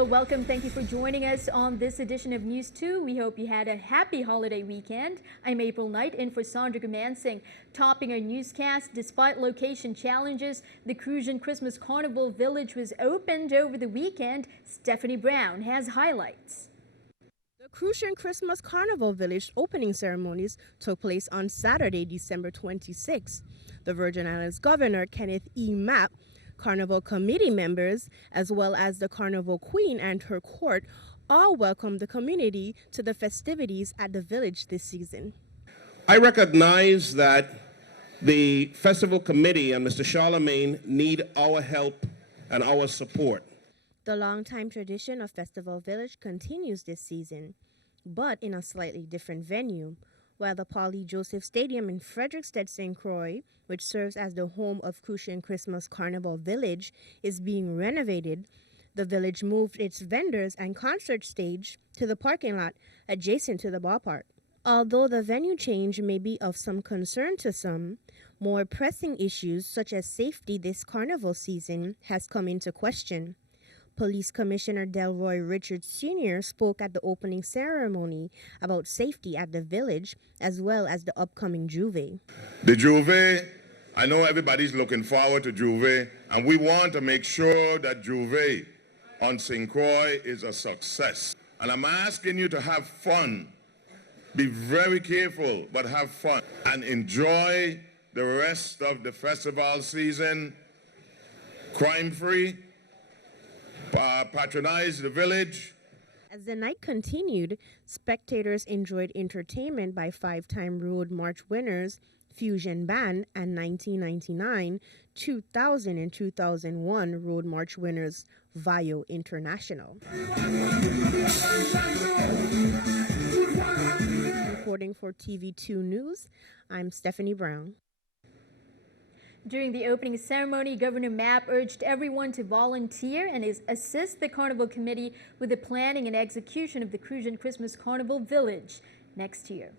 Hello, welcome. Thank you for joining us on this edition of News 2. We hope you had a happy holiday weekend. I'm April Knight in for Sandra Gumansing. Topping our newscast, despite location challenges, the Crucian Christmas Carnival Village was opened over the weekend. Stephanie Brown has highlights. The Crucian Christmas Carnival Village opening ceremonies took place on Saturday, December 26. The Virgin Islands Governor, Kenneth E. Mapp, Carnival committee members, as well as the Carnival Queen and her court, all welcomed the community to the festivities at the village this season. I recognize that the festival committee and Mr. Charlemagne need our help and our support. The longtime tradition of Festival Village continues this season, but in a slightly different venue. While the Paul E. Joseph Stadium in Frederiksted, St. Croix, which serves as the home of Crucian Christmas Carnival Village, is being renovated, the village moved its vendors and concert stage to the parking lot adjacent to the ballpark. Although the venue change may be of some concern to some, more pressing issues such as safety this carnival season has come into question. Police Commissioner Delroy Richards Sr. spoke at the opening ceremony about safety at the village as well as the upcoming Juve. The Juve, I know everybody's looking forward to Juve, and we want to make sure that Juve on St. Croix is a success. And I'm asking you to have fun. Be very careful, but have fun and enjoy the rest of the festival season crime-free. Patronize the village. As the night continued, spectators enjoyed entertainment by five-time Road March winners Fusion Band and 1999, 2000 and 2001 Road March winners Vaio International. Reporting for TV2 News, I'm Stephanie Brown. During the opening ceremony, Governor Mapp urged everyone to volunteer and assist the Carnival Committee with the planning and execution of the Crucian Christmas Carnival Village next year.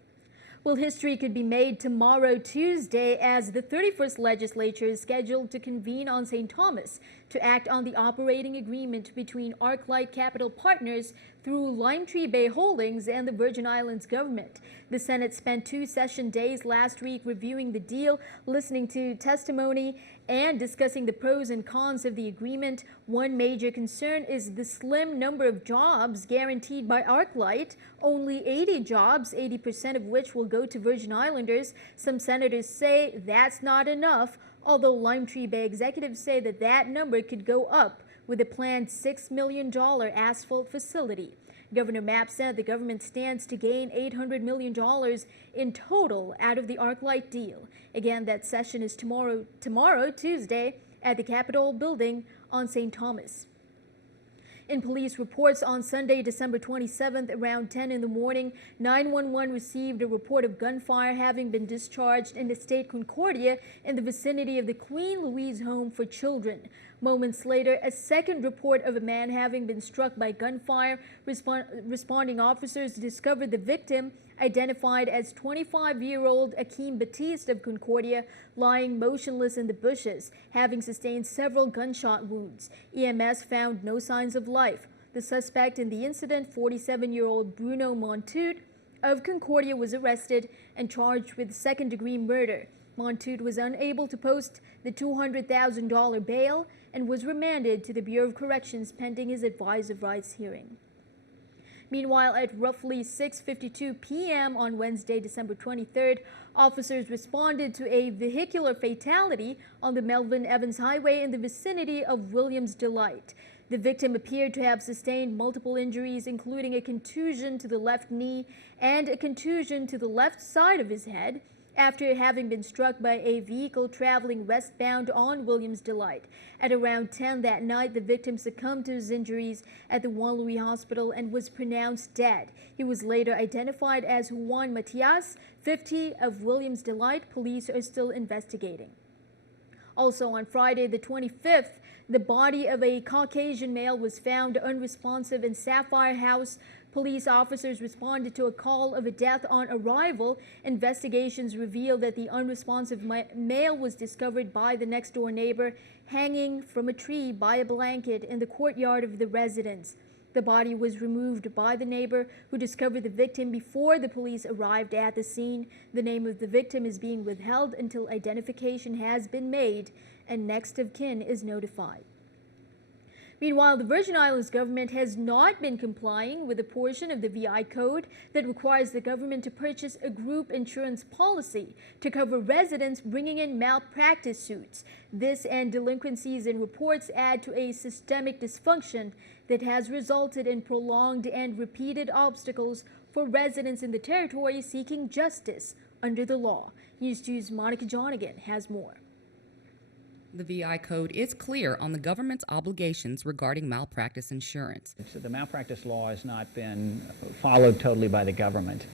Well, history could be made tomorrow, Tuesday, as the 31st Legislature is scheduled to convene on St. Thomas to act on the operating agreement between ArcLight Capital Partners through Lime Tree Bay Holdings and the Virgin Islands government. The Senate spent 2 session days last week reviewing the deal, listening to testimony, and discussing the pros and cons of the agreement. One major concern is the slim number of jobs guaranteed by ArcLight. Only 80 jobs, 80% of which will go to Virgin Islanders. Some senators say that's not enough, although Lime Tree Bay executives say that that number could go up with a planned $6 million asphalt facility. Governor Mapp said the government stands to gain $800 million in total out of the ArcLight deal. Again, that session is tomorrow, Tuesday, at the Capitol building on St. Thomas. In police reports on Sunday, December 27th, around 10 in the morning, 911 received a report of gunfire having been discharged in the state Concordia in the vicinity of the Queen Louise Home for Children. Moments later, a second report of a man having been struck by gunfire. Responding officers discovered the victim, identified as 25-year-old Akeem Batiste of Concordia, lying motionless in the bushes, having sustained several gunshot wounds. EMS found no signs of life. The suspect in the incident, 47-year-old Bruno Montude of Concordia, was arrested and charged with second-degree murder. Montude was unable to post the $200,000 bail and was remanded to the Bureau of Corrections pending his advice of rights hearing. Meanwhile, at roughly 6:52 p.m. on Wednesday, December 23rd, officers responded to a vehicular fatality on the Melvin Evans Highway in the vicinity of Williams Delight. The victim appeared to have sustained multiple injuries, including a contusion to the left knee and a contusion to the left side of his head, after having been struck by a vehicle traveling westbound on Williams Delight. At around 10 that night, the victim succumbed to his injuries at the Juan Louis Hospital and was pronounced dead. He was later identified as Juan Matias, 50, of Williams Delight. Police are still investigating. Also on Friday, the 25th, the body of a Caucasian male was found unresponsive in Sapphire House. Police officers responded to a call of a death on arrival. Investigations revealed that the unresponsive male was discovered by the next-door neighbor hanging from a tree by a blanket in the courtyard of the residence. The body was removed by the neighbor who discovered the victim before the police arrived at the scene. The name of the victim is being withheld until identification has been made and next of kin is notified. Meanwhile, the Virgin Islands government has not been complying with a portion of the VI code that requires the government to purchase a group insurance policy to cover residents bringing in malpractice suits. This and delinquencies in reports add to a systemic dysfunction that has resulted in prolonged and repeated obstacles for residents in the territory seeking justice under the law. News2's Monica Jonigan has more. The VI code is clear on the government's obligations regarding malpractice insurance. So the malpractice law has not been followed totally by the government.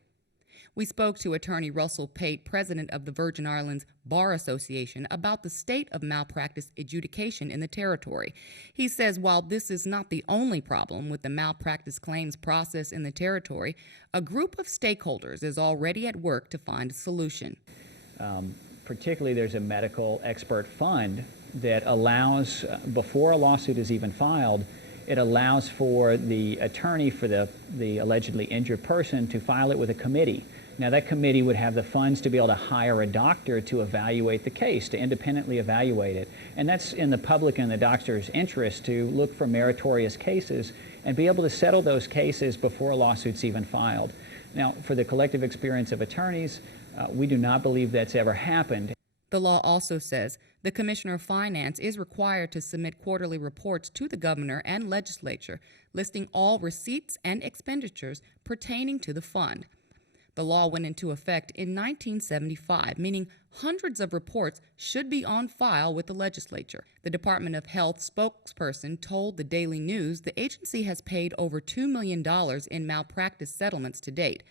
We spoke to attorney Russell Pate, president of the Virgin Islands Bar Association, about the state of malpractice adjudication in the territory. He says while this is not the only problem with the malpractice claims process in the territory, a group of stakeholders is already at work to find a solution. Particularly, there's a medical expert fund that allows, before a lawsuit is even filed, it allows for the attorney for the allegedly injured person to file it with a committee. Now, that committee would have the funds to be able to hire a doctor to evaluate the case, to independently evaluate it. And that's in the public and the doctor's interest to look for meritorious cases and be able to settle those cases before a lawsuit's even filed. Now, for the collective experience of attorneys, we do not believe that's ever happened. The law also says the Commissioner of Finance is required to submit quarterly reports to the governor and legislature listing all receipts and expenditures pertaining to the fund. The law went into effect in 1975, meaning hundreds of reports should be on file with the legislature. The Department of Health spokesperson told the Daily News the agency has paid over $2 million in malpractice settlements to date.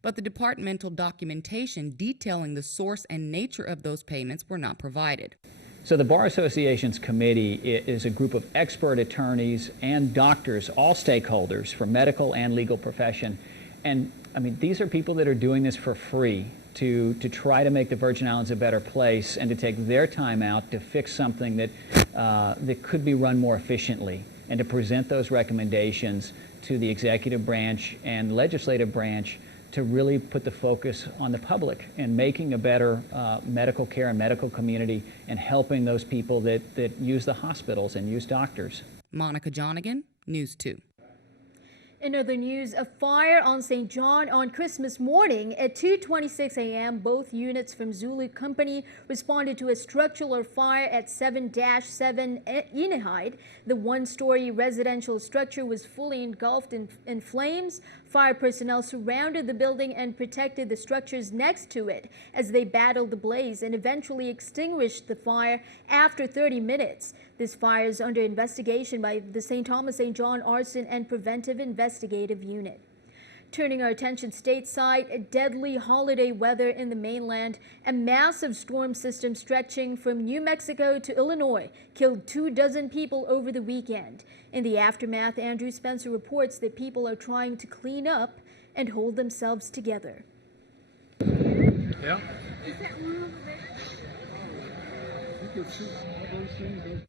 But the departmental documentation detailing the source and nature of those payments were not provided. So the Bar Association's committee is a group of expert attorneys and doctors, all stakeholders from medical and legal profession. And I mean, these are people that are doing this for free to try to make the Virgin Islands a better place and to take their time out to fix something that, that could be run more efficiently and to present those recommendations to the executive branch and legislative branch to really put the focus on the public and making a better medical care and medical community and helping those people that use the hospitals and use doctors. Monica Jonigan, News 2. In other news, a fire on St. John on Christmas morning at 2:26 a.m. Both units from Zulu Company responded to a structural fire at 7-7 Inahide. The one-story residential structure was fully engulfed in flames. Fire personnel surrounded the building and protected the structures next to it as they battled the blaze and eventually extinguished the fire after 30 minutes. This fire is under investigation by the St. Thomas St. John Arson and Preventive Investigative Unit. Turning our attention stateside, deadly holiday weather in the mainland. A massive storm system stretching from New Mexico to Illinois killed 24 people over the weekend. In the aftermath, Andrew Spencer reports that people are trying to clean up and hold themselves together. Yeah.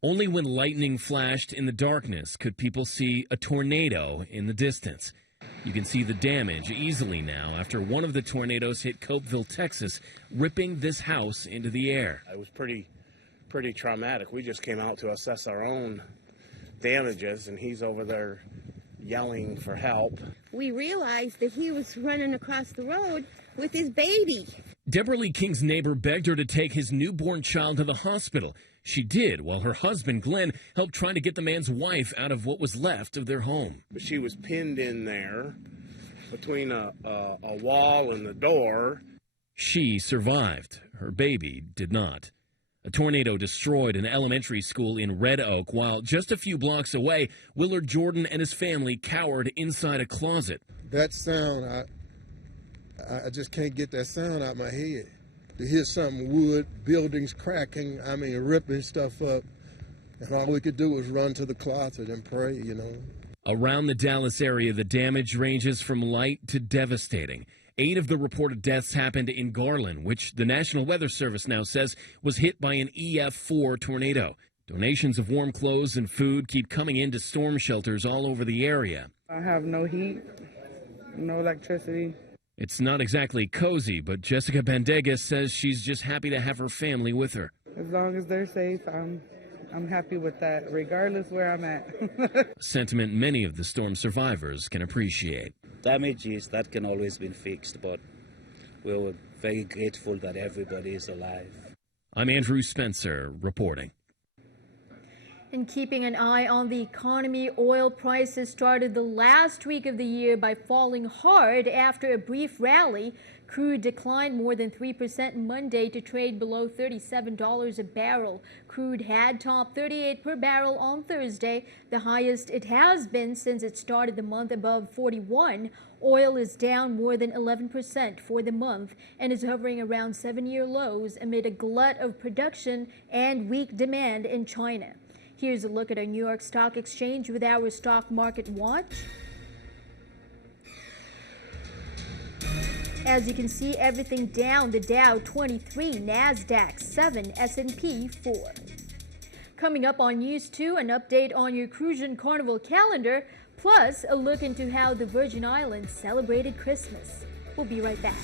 Only when lightning flashed in the darkness could people see a tornado in the distance. You can see the damage easily now after one of the tornadoes hit Copeville, Texas, ripping this house into the air. It was pretty traumatic. We just came out to assess our own damages, and he's over there yelling for help. We realized that he was running across the road with his baby. Deborah Lee King's neighbor begged her to take his newborn child to the hospital. She did, while her husband, Glenn, helped try to get the man's wife out of what was left of their home. But she was pinned in there between a wall and the door. She survived. Her baby did not. A tornado destroyed an elementary school in Red Oak, while just a few blocks away, Willard Jordan and his family cowered inside a closet. That sound, I just can't get that sound out of my head. To hear something, wood, buildings cracking, ripping stuff up, and all we could do was run to the closet and pray, Around the Dallas area, the damage ranges from light to devastating. 8 of the reported deaths happened in Garland, which the National Weather Service now says was hit by an EF4 tornado. Donations of warm clothes and food keep coming into storm shelters all over the area. I have no heat, no electricity. It's not exactly cozy, but Jessica Bandegas says she's just happy to have her family with her. As long as they're safe, I'm happy with that, regardless where I'm at. Sentiment many of the storm survivors can appreciate. Damages, that can always be fixed, but we're very grateful that everybody is alive. I'm Andrew Spencer reporting. And keeping an eye on the economy, oil prices started the last week of the year by falling hard after a brief rally. Crude declined more than 3% Monday to trade below $37 a barrel. Crude had topped $38 per barrel on Thursday, the highest it has been since it started the month above $41. Oil is down more than 11% for the month and is hovering around 7-year lows amid a glut of production and weak demand in China. Here's a look at our New York Stock Exchange with our Stock Market Watch. As you can see, everything down. The Dow 23, NASDAQ 7, S&P 4. Coming up on News 2, an update on your Crucian Carnival calendar, plus a look into how the Virgin Islands celebrated Christmas. We'll be right back.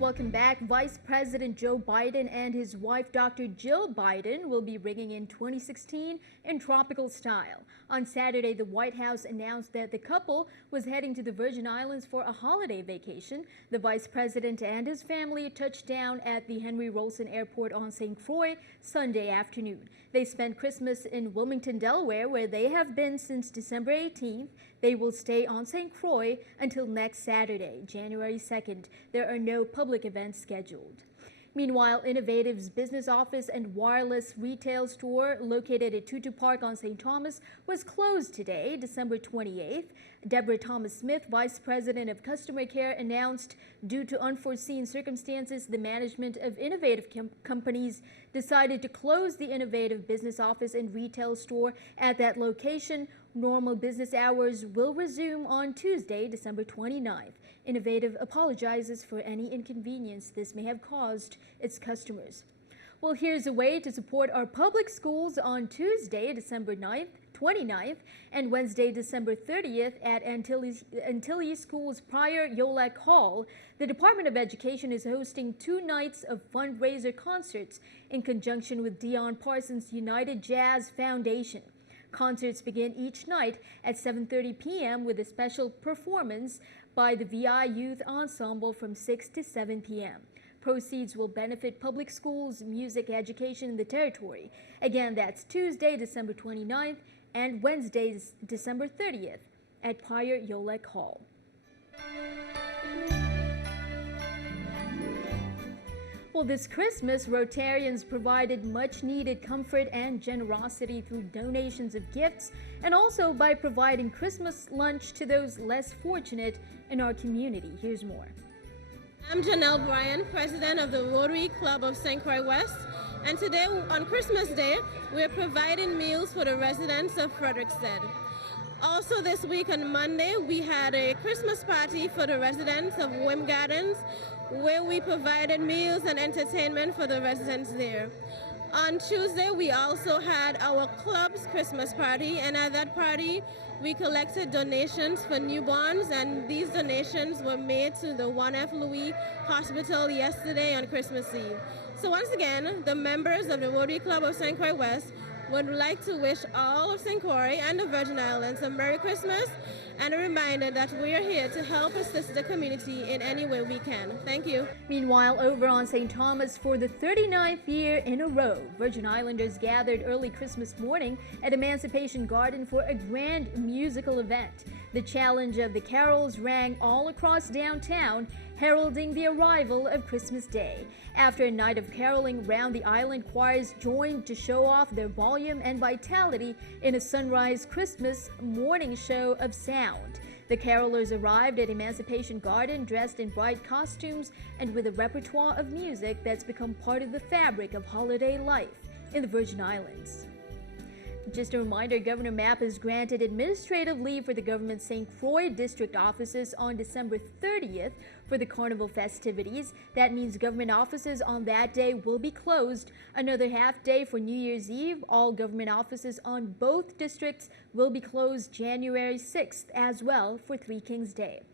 Welcome back. Vice President Joe Biden and his wife, Dr. Jill Biden, will be ringing in 2016 in tropical style. On Saturday, the White House announced that the couple was heading to the Virgin Islands for a holiday vacation. The vice president and his family touched down at the Henry Rolson Airport on St. Croix Sunday afternoon. They spent Christmas in Wilmington, Delaware, where they have been since December 18th. They will stay on St. Croix until next Saturday, January 2nd. There are no public events scheduled. Meanwhile, Innovative's business office and wireless retail store located at Tutu Park on St. Thomas was closed today, December 28th. Deborah Thomas-Smith, Vice President of Customer Care, announced due to unforeseen circumstances, the management of Innovative companies decided to close the Innovative business office and retail store at that location. Normal business hours will resume on Tuesday, December 29th. Innovative apologizes for any inconvenience this may have caused its customers. Well, here's a way to support our public schools on Tuesday, December 29th, and Wednesday, December 30th at Antilles School's Prior Yolek Hall. The Department of Education is hosting 2 nights of fundraiser concerts in conjunction with Dion Parsons United Jazz Foundation. Concerts begin each night at 7:30 p.m. with a special performance by the VI Youth Ensemble from 6 to 7 p.m. Proceeds will benefit public schools, music education in the territory. Again, that's Tuesday, December 29th and Wednesday, December 30th at Prior Yolek Hall. Well, this Christmas, Rotarians provided much-needed comfort and generosity through donations of gifts and also by providing Christmas lunch to those less fortunate in our community. Here's more. I'm Janelle Bryan, president of the Rotary Club of St. Croix West, and today on Christmas Day, we're providing meals for the residents of Frederiksted. Also this week on Monday, we had a Christmas party for the residents of Wim Gardens, where we provided meals and entertainment for the residents there. On Tuesday, we also had our club's Christmas party, and at that party, we collected donations for newborns, and these donations were made to the 1F Louis Hospital yesterday on Christmas Eve. So once again, the members of the Rotary Club of St. Croix West would like to wish all of St. Croix and the Virgin Islands a Merry Christmas and a reminder that we are here to help assist the community in any way we can. Thank you. Meanwhile, over on St. Thomas, for the 39th year in a row, Virgin Islanders gathered early Christmas morning at Emancipation Garden for a grand musical event. The challenge of the carols rang all across downtown, heralding the arrival of Christmas Day. After a night of caroling round the island, choirs joined to show off their volume and vitality in a sunrise Christmas morning show of sound. The carolers arrived at Emancipation Garden dressed in bright costumes and with a repertoire of music that's become part of the fabric of holiday life in the Virgin Islands. Just a reminder, Governor Mapp has granted administrative leave for the government's St. Croix district offices on December 30th for the carnival festivities. That means government offices on that day will be closed. Another half day for New Year's Eve. All government offices on both districts will be closed January 6th as well for Three Kings Day.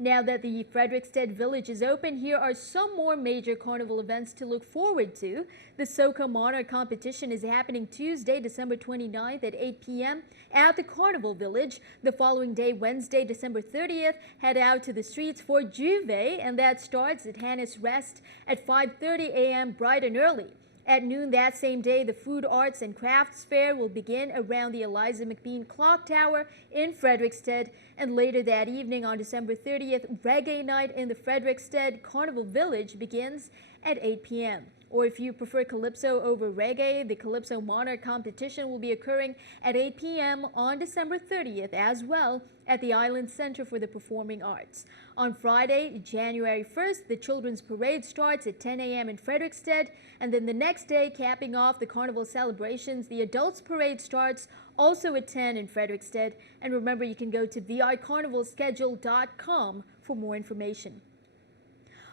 Now that the Frederiksted Village is open, here are some more major carnival events to look forward to. The Soca Monarch competition is happening Tuesday, December 29th at 8 p.m. at the Carnival Village. The following day, Wednesday, December 30th, head out to the streets for Juve, and that starts at Hannes Rest at 5:30 a.m. bright and early. At noon that same day, the Food, Arts and Crafts Fair will begin around the Eliza McBean Clock Tower in Frederiksted. And later that evening on December 30th, Reggae Night in the Frederiksted Carnival Village begins at 8 p.m. Or if you prefer Calypso over Reggae, the Calypso Monarch competition will be occurring at 8 p.m. on December 30th as well at the Island Center for the Performing Arts. On Friday, January 1st, the Children's Parade starts at 10 a.m. in Frederiksted, and then the next day, capping off the carnival celebrations, the Adults Parade starts also at 10 in Frederiksted. And remember, you can go to vicarnivalschedule.com for more information.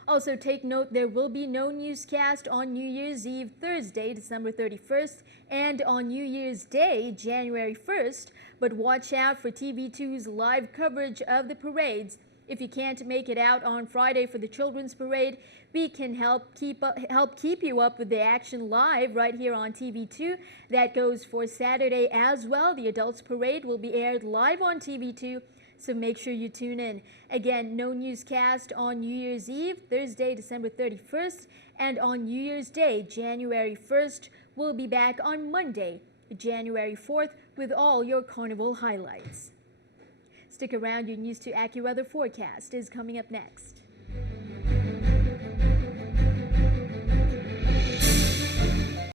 Also, take note, there will be no newscast on New Year's Eve, Thursday, December 31st, and on New Year's Day, January 1st, but watch out for TV2's live coverage of the parades. If you can't make it out on Friday for the Children's Parade, we can help keep you up with the action live right here on TV2. That goes for Saturday as well. The Adults Parade will be aired live on TV2. So make sure you tune in. Again, no newscast on New Year's Eve, Thursday, December 31st, and on New Year's Day, January 1st. We'll be back on Monday, January 4th, with all your carnival highlights. Stick around, your News 2 AccuWeather forecast is coming up next.